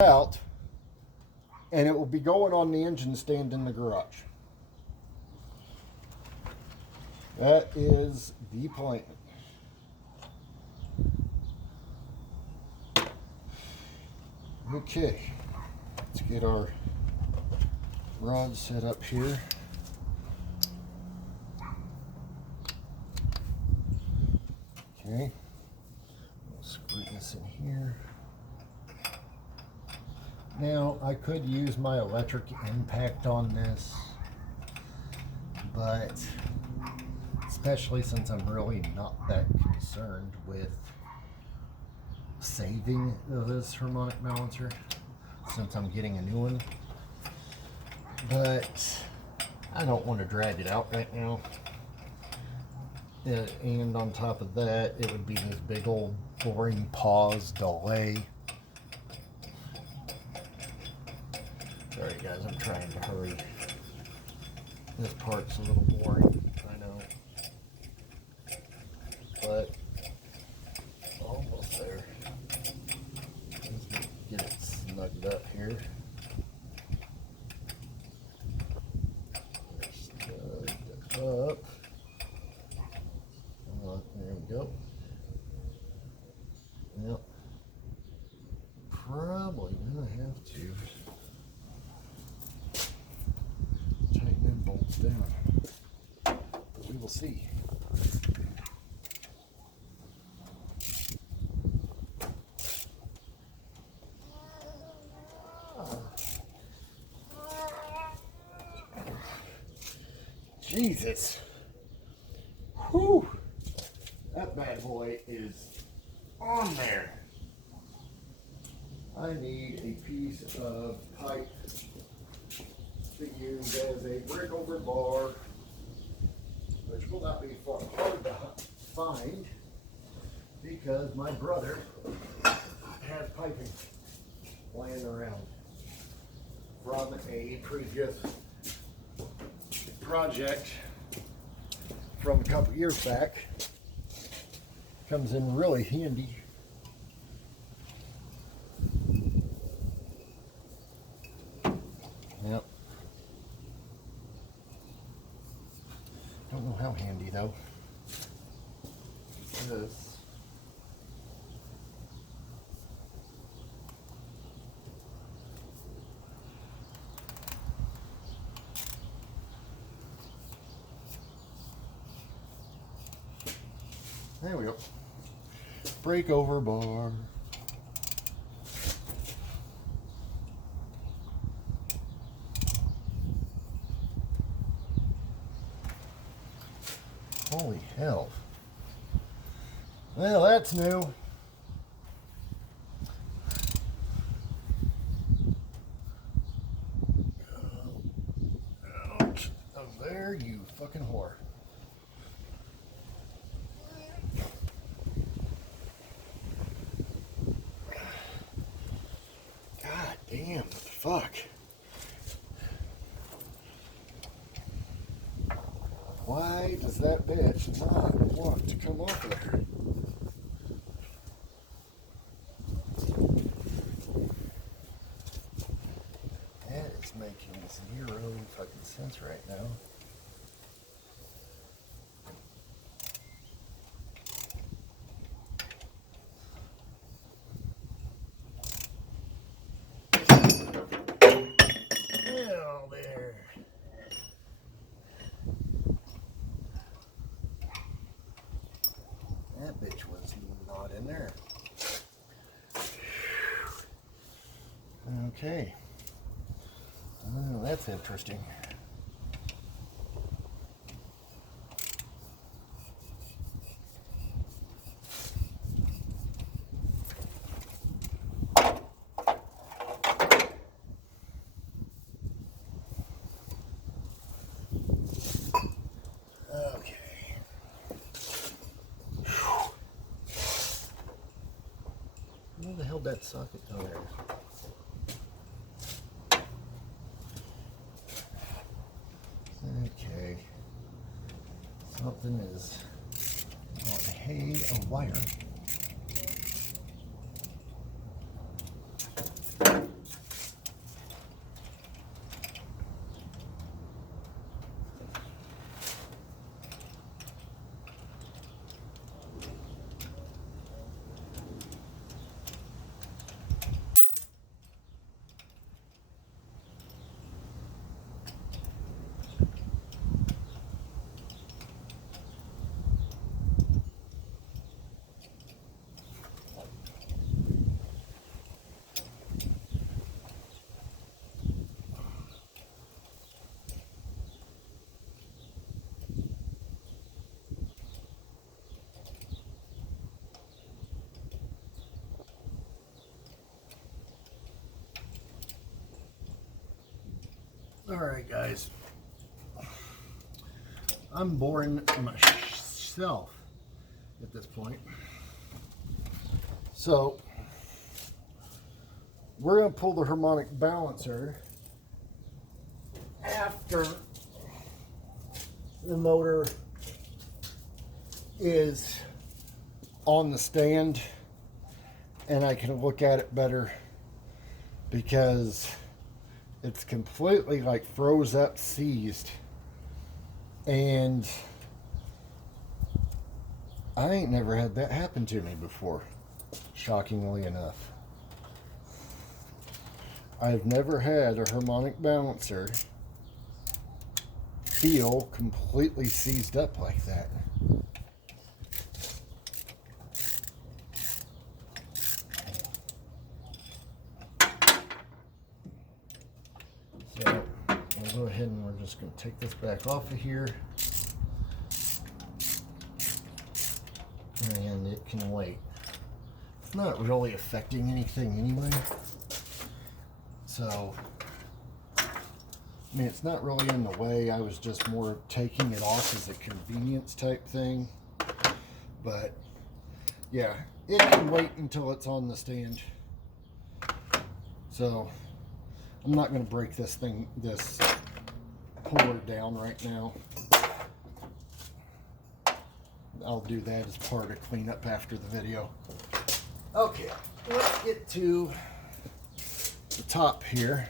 out, and it will be going on the engine stand in the garage. That is the plan. Okay, let's get our rod set up here. Okay, we'll screw this in here. Now, I could use my electric impact on this, but especially since I'm really not that concerned with saving this harmonic balancer, since I'm getting a new one. But I don't want to drag it out right now. And on top of that, it would be this big old boring pause delay. Sorry guys, I'm trying to hurry. This part's a little boring, I know. But almost there. Let's get it snugged up here. Snugged up. There we go. Yep. Probably gonna have to tighten them bolts down, but we will see. Jesus. Whew. That bad boy is on there. I need a piece of pipe to use as a brick over bar, which will not be hard to find because my brother has piping laying around from a previous project from a couple years back. Comes in really handy. Yep. Don't know how handy though. This. There we go. Breakover bar. Holy hell. Well, that's new. Out of there, you fucking whore. God damn, what the fuck? Why does that bitch not want to come off of there? That is making zero fucking sense right now. Well, there. That bitch was not in there. Okay. Oh, that's interesting. Where the hell did that socket go there? Okay. Something is on a wire. Alright guys, I'm boring myself at this point. So we're going to pull the harmonic balancer after the motor is on the stand and I can look at it better, because it's completely like froze up, seized, and I ain't never had that happen to me before, shockingly enough. I've never had a harmonic balancer feel completely seized up like that. So we'll go ahead and we're just going to take this back off of here, and it can wait. It's not really affecting anything anyway, so I mean, it's not really in the way. I was just more taking it off as a convenience type thing. But yeah, it can wait until it's on the stand. So I'm not going to break this puller down right now. I'll do that as part of cleanup after the video. Okay, let's get to the top here.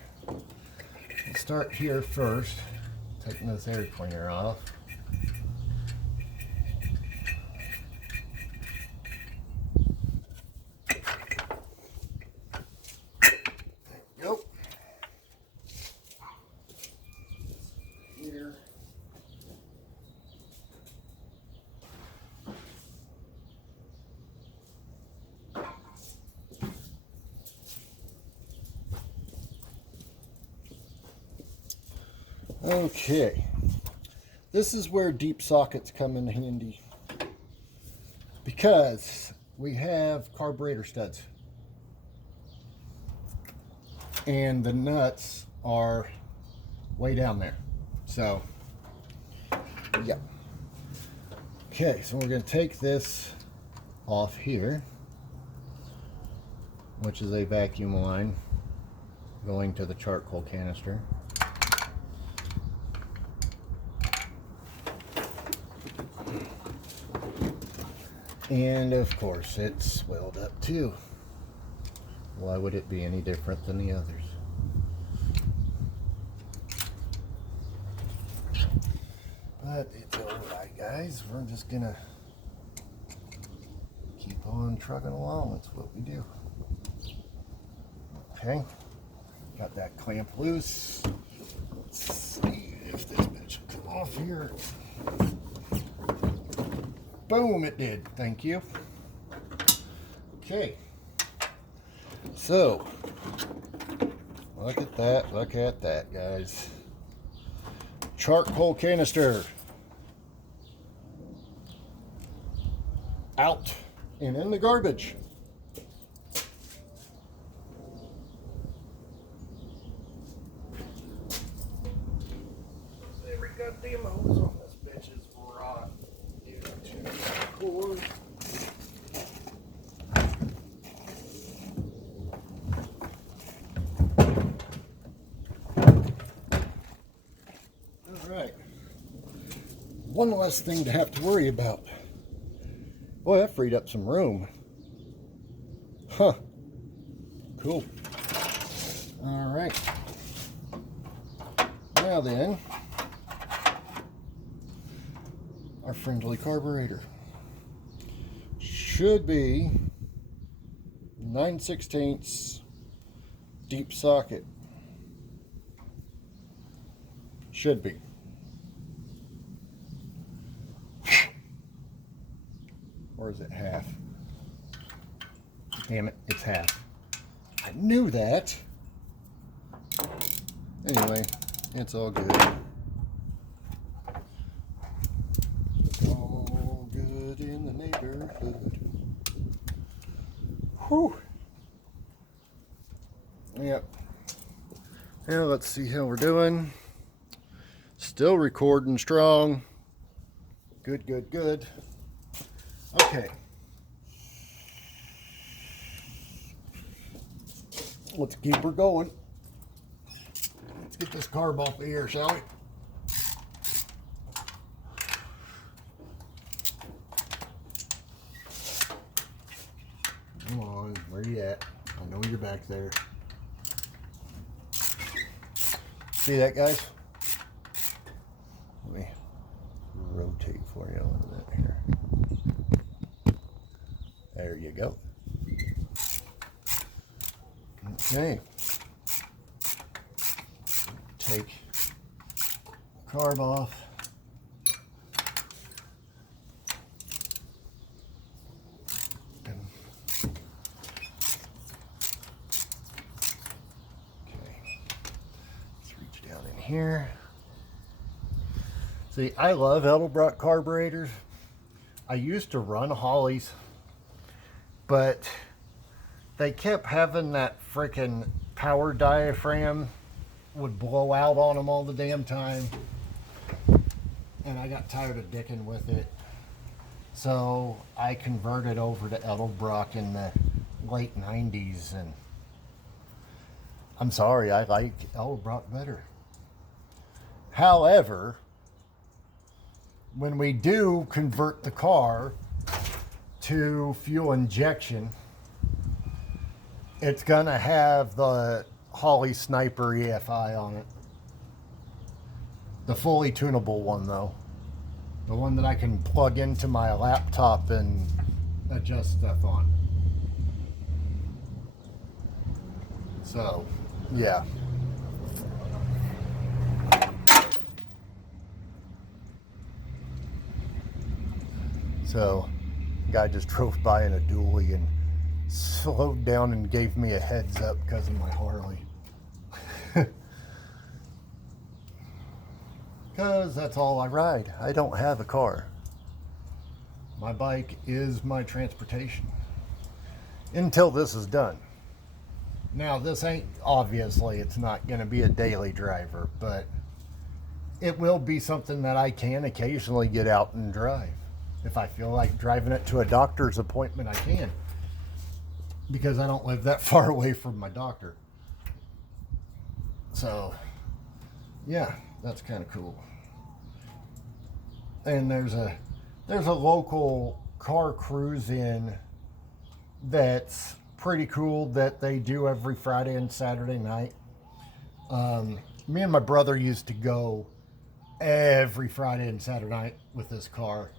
Let's start here first, taking this air cleaner off. Nope. Here. Okay, this is where deep sockets come in handy, because we have carburetor studs and the nuts are way down there. So yeah, okay, so we're going to take this off here, which is a vacuum line going to the charcoal canister. And of course it's swelled up too. Why would it be any different than the others? But it's alright guys, we're just gonna keep on trucking along. That's what we do. Okay, got that clamp loose. Let's see if this bitch will come off here. Boom, it did. Thank you. Okay. So, look at that, guys. Charcoal canister. Out and in the garbage. Every goddamn hose on this bitch is rotten. Cord. Alright. One less thing to have to worry about. Boy, that freed up some room. Huh. Cool. Alright. Now then, our friendly carburetor. Should be 9/16 deep socket. Should be. Or is it half? Damn it, it's half. I knew that. Anyway, it's all good. All good in the neighborhood. Whew. Yep. Now let's see how we're doing. Still recording strong. Good, good, good. Okay. Let's keep her going. Let's get this carb off of here, shall we? Come on, where you at? I know you're back there. See that, guys? Let me rotate for you a little bit here. There you go. Okay. Take the carb off. And okay. Let's reach down in here. See, I love Edelbrock carburetors. I used to run Hollies, but they kept having that freaking power diaphragm would blow out on them all the damn time. And I got tired of dicking with it. So I converted over to Edelbrock in the late 90s. And I'm sorry, I like Edelbrock better. However, when we do convert the car to fuel injection, it's gonna have the Holley Sniper EFI on it. The fully tunable one though. The one that I can plug into my laptop and adjust stuff on. So, yeah. So, guy just drove by in a dually and slowed down and gave me a heads up because of my Harley. Because that's all I ride. I don't have a car. My bike is my transportation. Until this is done. Now, this ain't, obviously, it's not going to be a daily driver, but it will be something that I can occasionally get out and drive. If I feel like driving it to a doctor's appointment, I can. Because I don't live that far away from my doctor. So, yeah, that's kind of cool. And there's a local car cruise in that's pretty cool that they do every Friday and Saturday night. Me and my brother used to go every Friday and Saturday night with this car.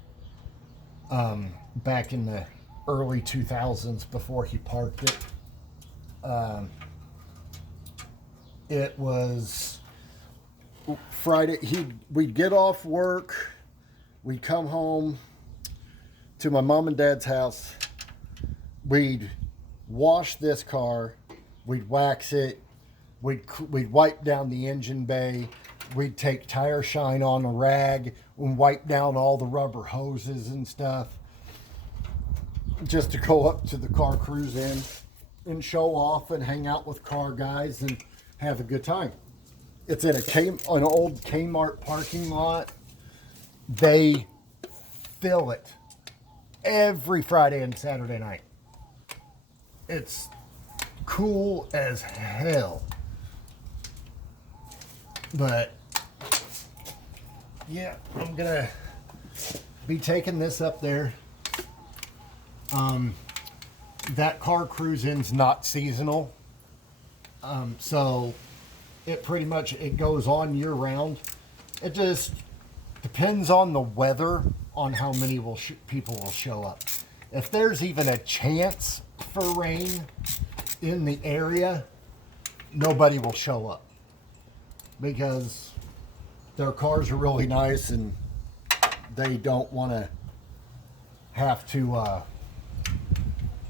Back in the early 2000s before he parked it. It was Friday. We'd get off work. We'd come home to my mom and dad's house. We'd wash this car. We'd wax it. We'd wipe down the engine bay. We'd take tire shine on a rag and wipe down all the rubber hoses and stuff. Just to go up to the car cruise in and show off and hang out with car guys and have a good time. It's in an old Kmart parking lot. They fill it every Friday and Saturday night. It's cool as hell. But yeah, I'm gonna be taking this up there. That car cruising's not seasonal. So it pretty much, it goes on year round. It just depends on the weather on how many people will show up. If there's even a chance for rain in the area, nobody will show up because their cars are really nice and they don't want to have to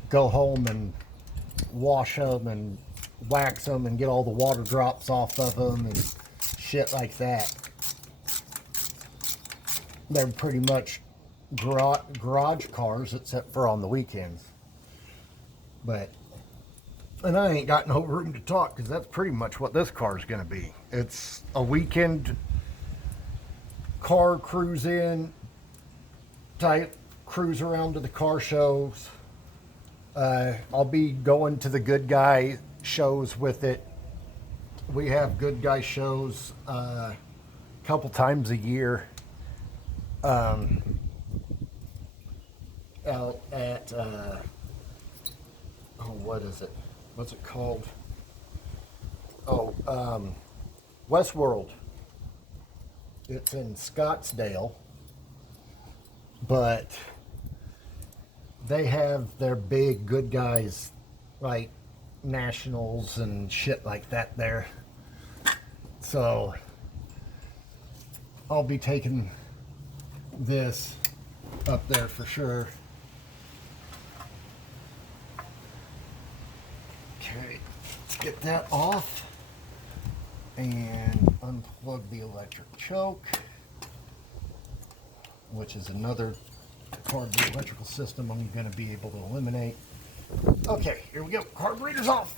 go home and wash them and wax them and get all the water drops off of them and shit like that. They're pretty much garage cars except for on the weekends. But, and I ain't got no room to talk because that's pretty much what this car is going to be. It's a weekend car cruise in type, cruise around to the car shows. I'll be going to the good guy shows with it. We have good guy shows a couple times a year out at what is it? What's it called? Westworld. It's in Scottsdale, but they have their big good guys like nationals and shit like that there. So I'll be taking this up there for sure. Okay, let's get that off and unplug the electric choke, which is another part of the electrical system I'm going to be able to eliminate. Okay, here we go. Carburetor's off.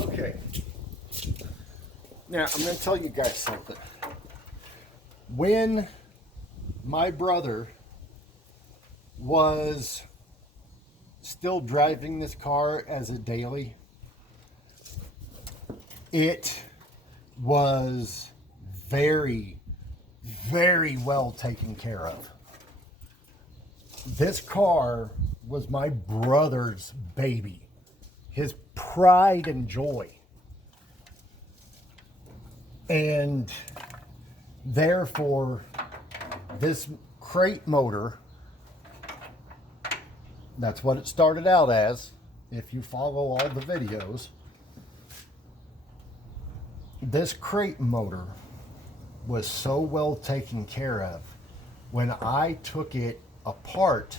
Okay. Now, I'm going to tell you guys something. When my brother was still driving this car as a daily, it was very, very well taken care of. This car was my brother's baby, his pride and joy. And therefore, this crate motor, that's what it started out as, if you follow all the videos. This crate motor was so well taken care of. When I took it apart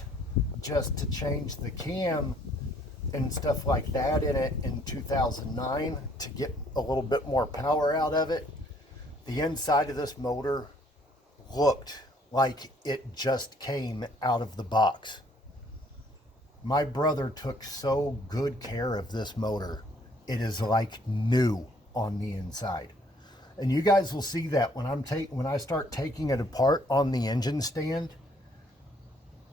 just to change the cam and stuff like that in it in 2009 to get a little bit more power out of it, the inside of this motor looked like it just came out of the box. My brother took so good care of this motor. It is like new on the inside. And you guys will see that when I start taking it apart on the engine stand.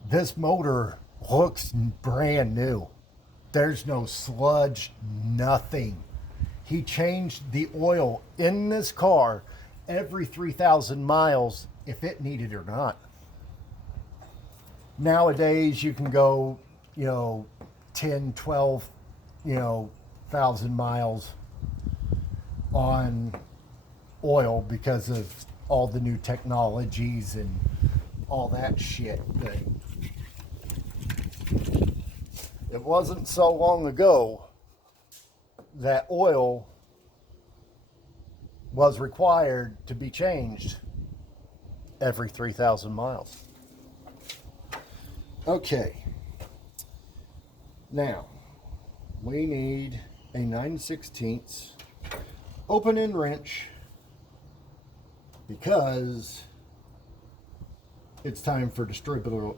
This motor looks brand new. There's no sludge, nothing. He changed the oil in this car every 3,000 miles if it needed or not. Nowadays you can go, 10, 12, thousand miles on oil because of all the new technologies and all that shit. But it wasn't so long ago that oil was required to be changed every 3,000 miles. Okay. Now, we need a 9/16 open end wrench because it's time for distributor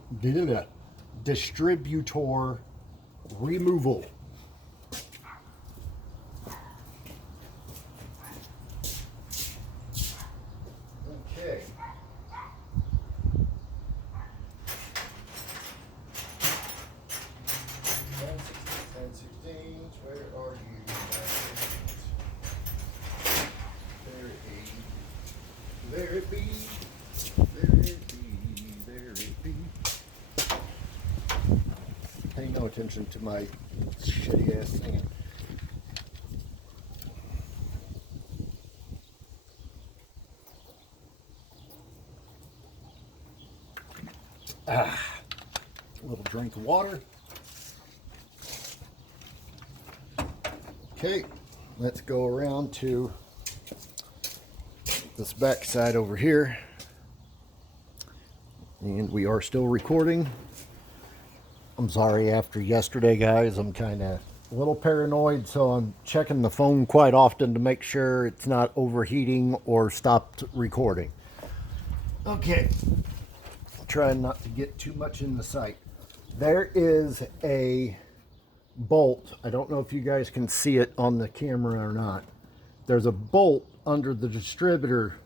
removal. Okay. Where are you? There it be. There it be. There it be. Pay no attention to my shitty ass singing. A little drink of water. Okay, let's go around to this back side over here. And we are still recording. I'm sorry, after yesterday, guys, I'm kind of a little paranoid, so I'm checking the phone quite often to make sure it's not overheating or stopped recording. Okay, trying not to get too much in the sight. There is a bolt. I don't know if you guys can see it on the camera or not. There's a bolt under the distributor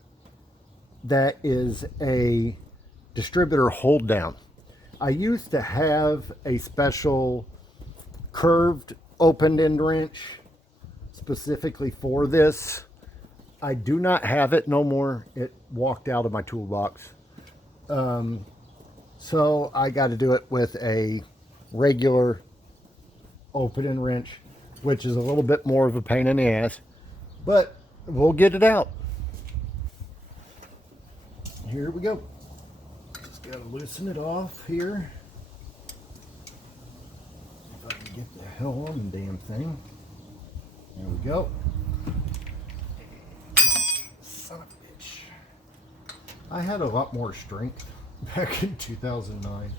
that is a distributor hold down. I used to have a special curved open end wrench specifically for this. I do not have it no more. It walked out of my toolbox. So I got to do it with a regular open end wrench, which is a little bit more of a pain in the ass, but we'll get it out. Here we go. Just got to loosen it off here. If I can get the hell on the damn thing. There we go. Son of a bitch. I had a lot more strength back in 2009.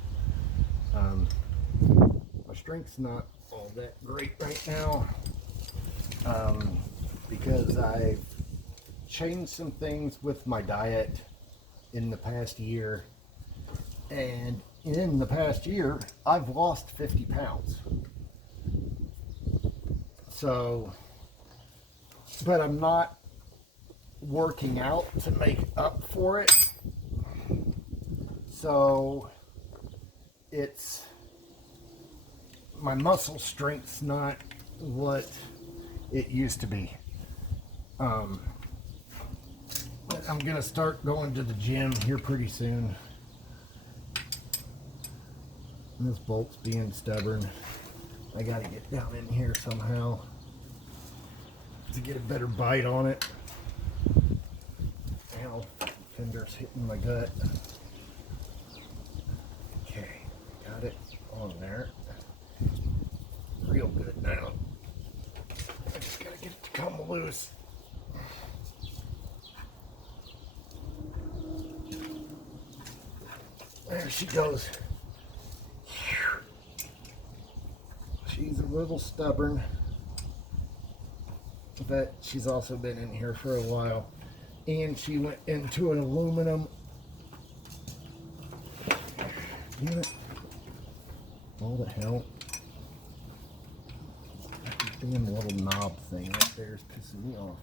My strength's not all that great right now, because I've changed some things with my diet in the past year, and in the past year I've lost 50 pounds. So, but I'm not working out to make up for it. So it's, my muscle strength's not what it used to be. But I'm gonna start going to the gym here pretty soon. And this bolt's being stubborn. I gotta get down in here somehow to get a better bite on it. Ow, finger's hitting my gut. Okay, got it on there. Real good now. I just gotta get it to come loose. There she goes. She's a little stubborn, but she's also been in here for a while. And she went into an aluminum. Damn it. All the hell. That damn little knob thing right there is pissing me off.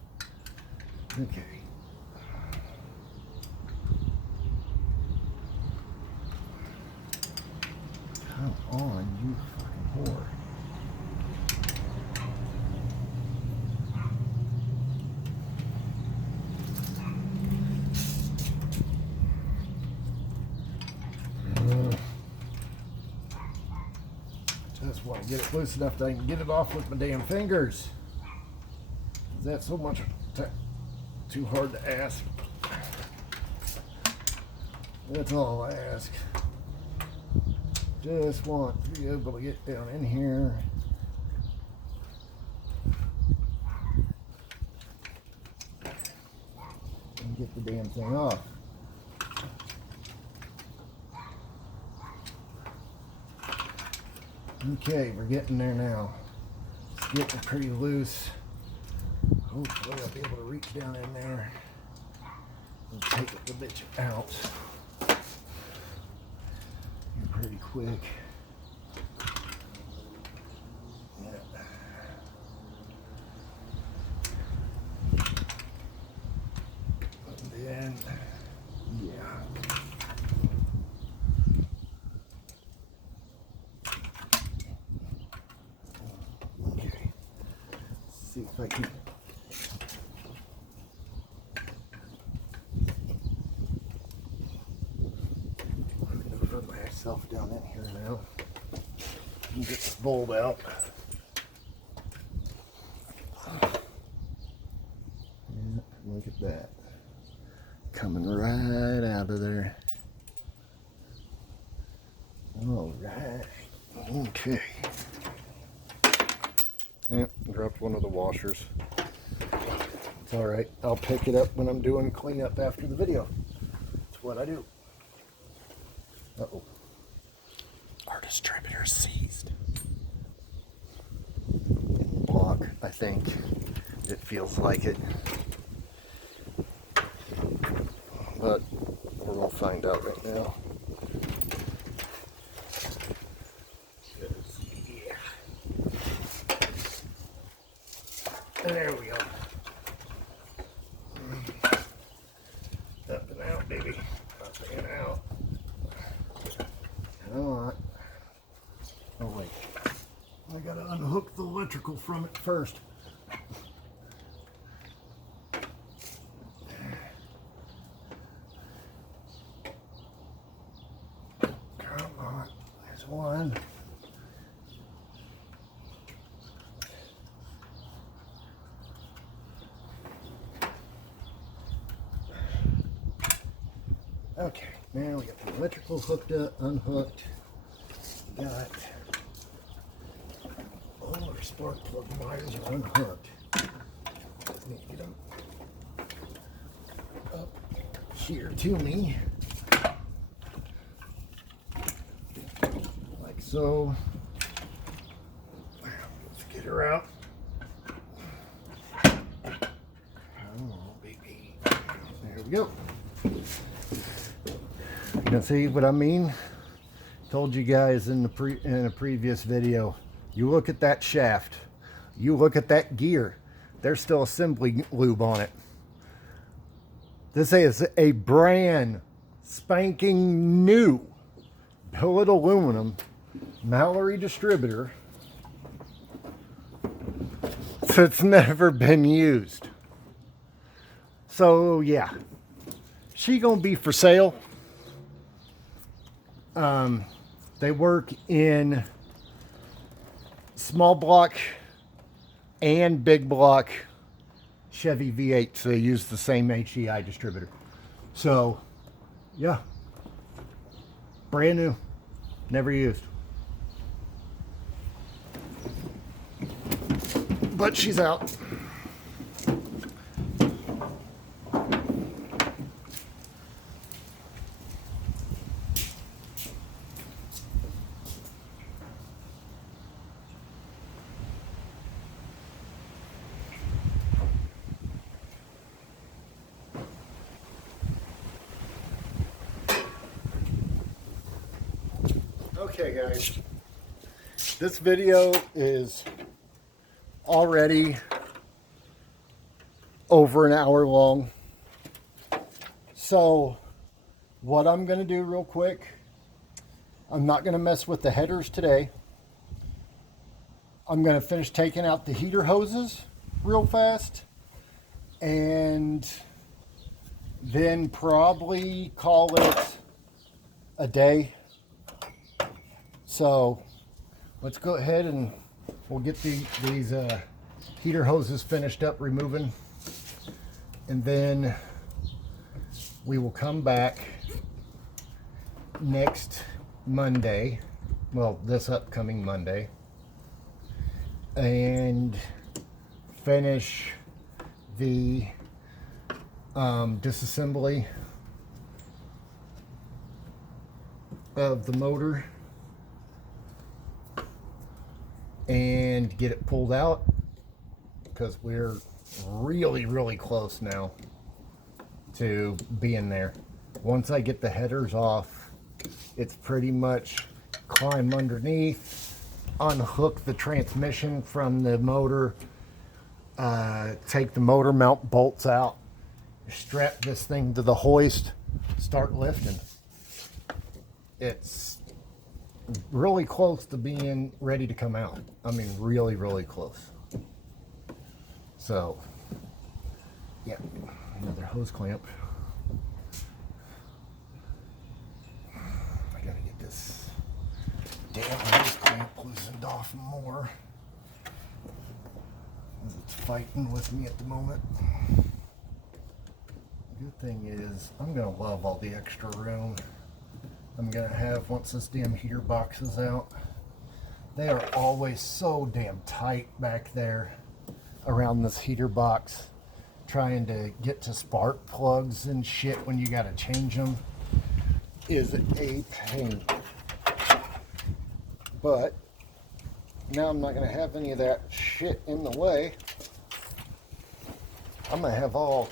Okay. Come on, you fucking whore. Just want to get it loose enough that I can get it off with my damn fingers. Is that so much too hard to ask? That's all I ask. Just want to be able to get down in here. And get the damn thing off. Okay, we're getting there now. It's getting pretty loose. Hopefully I'll be able to reach down in there and take the bitch out. Pretty quick. Yeah. And then, yeah. Okay. Let's see if I can. Myself down in here now and get this bolt out. And look at that, coming right out of there. All right. Okay. Yep, dropped one of the washers. It's all right. I'll pick it up when I'm doing cleanup after the video. That's what I do. Uh-oh. Our distributor seized. Block, I think. It feels like it. But we're gonna find out right now. baby. Up and out. Come on. Oh wait. I gotta unhook the electrical from it first. Come on. There's one. Okay, now we got the electrical hooked up, unhooked. Got all our spark plug wires are unhooked. Need to get them up here to me, like so. Let's get her out. Oh, baby. There we go. You can see what I mean? Told you guys in a previous video. You look at that shaft. You look at that gear. There's still assembly lube on it. This is a brand spanking new billet aluminum Mallory distributor. It's never been used. So yeah, she gonna be for sale. They work in small block and big block Chevy V8, so they use the same HEI distributor. So, yeah, brand new, never used. But she's out. Okay guys, this video is already over an hour long. So what I'm going to do real quick, I'm not going to mess with the headers today. I'm going to finish taking out the heater hoses real fast and then probably call it a day. So let's go ahead and we'll get these heater hoses finished up removing, and then we will come back next Monday, well, this upcoming Monday, and finish the disassembly of the motor and get it pulled out, because we're really close now to being there. Once I get the headers off, it's pretty much climb underneath, unhook the transmission from the motor, take the motor mount bolts out, strap this thing to the hoist, start lifting. It's really close to being ready to come out. I mean, really close. So, yeah, another hose clamp. I gotta get this damn hose clamp loosened off more, as it's fighting with me at the moment. Good thing is, I'm gonna love all the extra room I'm gonna have once this damn heater box is out. They are always so damn tight back there around this heater box, trying to get to spark plugs and shit when you gotta change them is a pain. But now I'm not gonna have any of that shit in the way. I'm gonna have all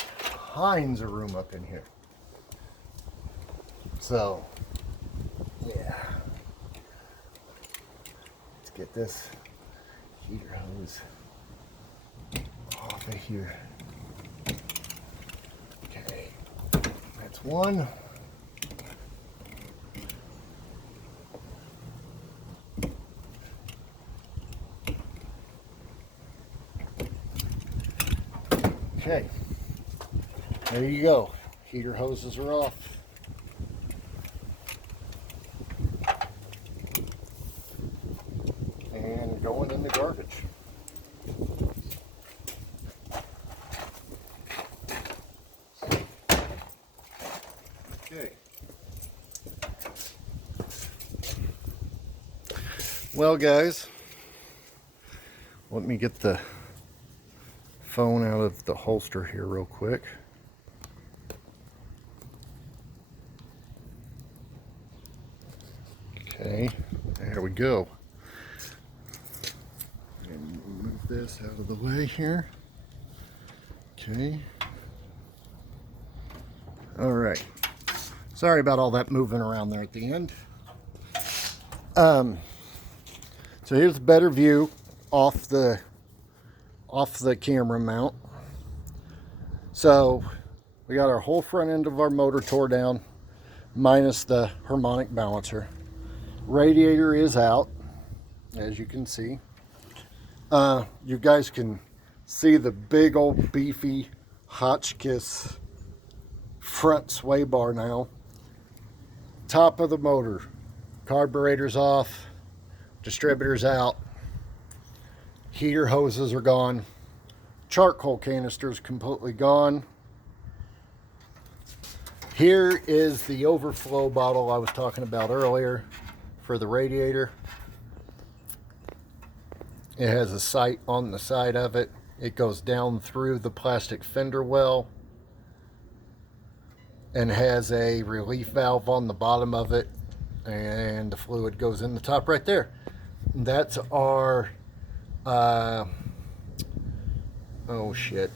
kinds of room up in here. So yeah, let's get this heater hose off of here. Okay, now That's one. Okay, there you go. Heater hoses are off. And going in the garbage. Okay. Well, guys, let me get the phone out of the holster here real quick. Okay, there we go. And move this out of the way here. Okay. All right. Sorry about all that moving around there at the end. So here's a better view off the camera mount. So we got our whole front end of our motor tore down, minus the harmonic balancer. Radiator is out, as you can see. You guys can see the big old beefy Hotchkiss front sway bar now. Top of the motor, carburetor's off, distributor's out, heater hoses are gone, charcoal canister's completely gone. Here is the overflow bottle I was talking about earlier for the radiator. It has a sight on the side of it. It goes down through the plastic fender well and has a relief valve on the bottom of it, and the fluid goes in the top right there. That's our oh shit,